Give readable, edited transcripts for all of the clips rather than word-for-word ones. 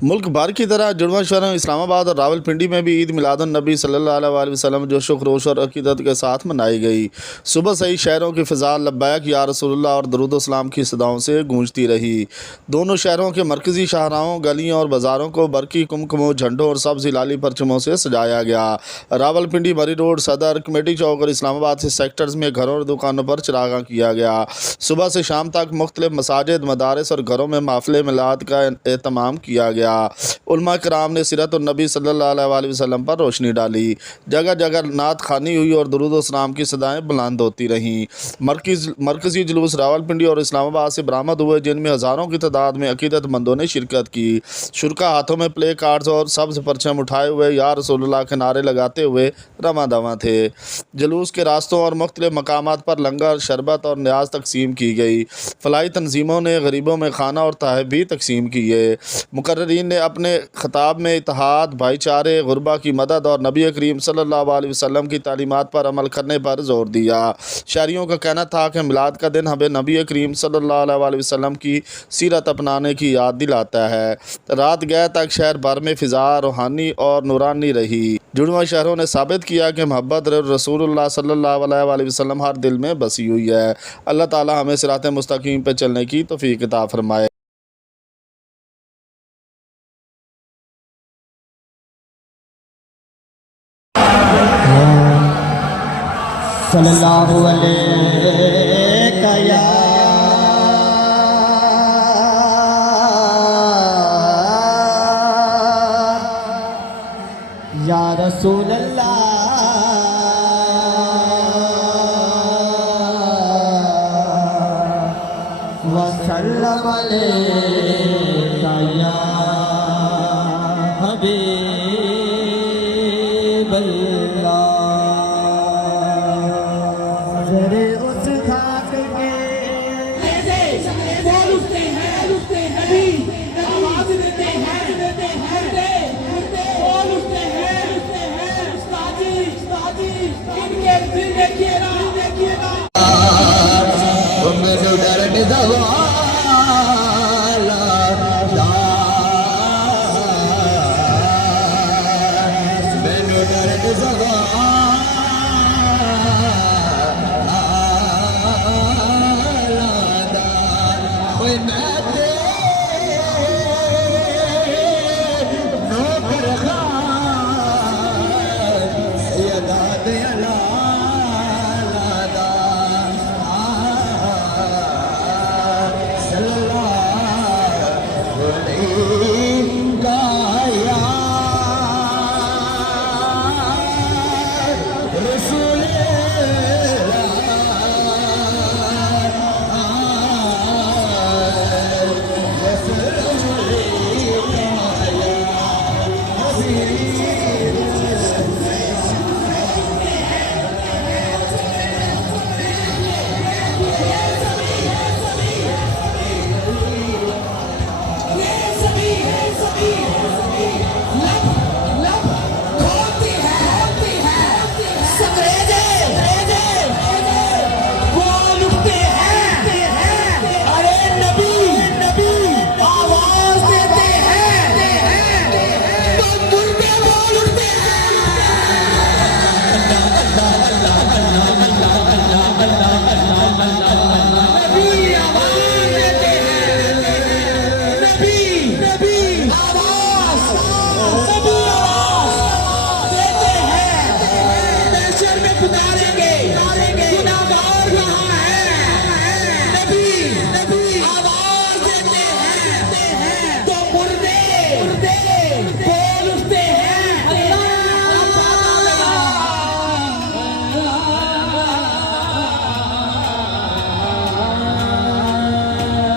मुल्क भर की तरह जुड़वा शहरों इस्लामाबाद और रावलपिंडी में भी ईद मिलादुन्नबी सल्लल्लाहु अलैहि वसल्लम जोशो खरोश और अकीदत के साथ मनाई गई। सुबह से ही शहरों की फ़िज़ा लब्बैक या रसूलुल्लाह और दरूद सलाम की सदाओं से गूंजती रही। दोनों शहरों के मरकज़ी शाहराहों, गलियों और बाज़ारों को बरकी कुमकुमों, झंडों और सब्ज़ हिलाली परचमों से सजाया गया। रावलपिंडी, मरी रोड, सदर, कमेटी चौक और इस्लामाबाद से सेक्टर्स में घरों और दुकानों पर चिरागा किया गया। सुबह से शाम तक मुख्तलिफ मसाजिद, मदारस और घरों में महफ़िल मिलाद का एहतमाम किया गया। उलमा कराम ने सीरत-उन-नबी सल्लल्लाहु अलैहि वसल्लम पर रोशनी डाली। जगह जगह नात खानी हुई और दुरूद सलाम की सदाएं बुलंद होती रहीं। मरकज़ी जुलूस रावलपिंडी और इस्लामाबाद से बरामद हुए, जिनमें हज़ारों की तादाद में अकीदतमंदों ने शिरकत की। शुरका हाथों में प्ले कार्ड्स और सब्ज़ परचम उठाए हुए या रसूलुल्लाह के नारे लगाते हुए रवां दवां थे। जुलूस के रास्तों और मुख्तलिफ मकामात पर लंगर, शरबत और न्याज तकसीम की गई। फलाही तंजीमों ने गरीबों में खाना और तहफ़ भी तकसीम किए। मुकर्रिरीन ने अपने खिताब में इत्तेहाद, भाईचारे, गुरबा की मदद और नबी करीम सल्लल्लाहु अलैहि वसल्लम की तालीमात पर अमल करने पर जोर दिया। शहरियों का कहना था कि मिलाद का दिन हमें नबी करीम सल्लल्लाहु अलैहि वसल्लम की सीरत अपनाने की याद दिलाता है। रात गए तक शहर भर में फ़िज़ा रूहानी और नूरानी रही। जुड़वा शहरों ने साबित किया कि मोहब्बत रसूलुल्लाह सल्लल्लाहु अलैहि वसल्लम हर दिल में बसी हुई है। अल्लाह ताला हमें सिरात मुस्तकीम पर चलने की तौफीक अता फरमाए। सल्लल्लाहु अलैहि या रसूल अल्लाह वसल्लम अलैका या हबीब अल्लाह। उस खाक के बोल उठते हैं आवाज देते हैं बोल उठते हैं उस्तादी इनके दिल देखिएगा मैनू डरन दवाला मैनू डरन दवाला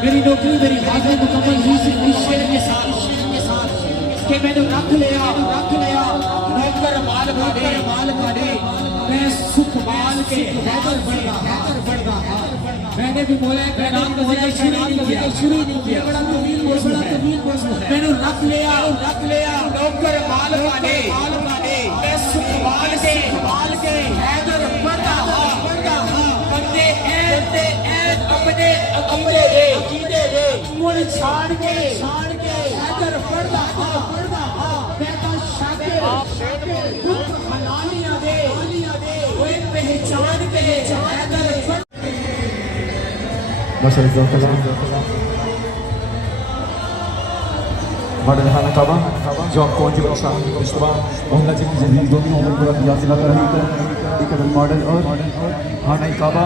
मेरी नौकरी मेरी हाजिर मुकम्मल हुई सिर्फ इस शेर के साथ कि मैंने रख लिया नौकर माल खाने मैं सुख माल के हैदर बढ़ रहा मैंने भी बोला पैगाम को शुरू नहीं किया बड़ा तवील मैंने रख लिया नौकर माल खाने मैं सुख माल के हैदर बढ़ रहा बंदे अपने अकीदे मुड़ छाड़ के हैदर बढ़ मैं तो शाकिर दुख हलालियां दे कोई पहचान के हैदर मॉडल खाना काबा जो आपको जो इस्तेमा मोहल्ला जदीद दोनों उम्र पूरा याद दिलाता रहेगा एक मॉडल और खाना काबा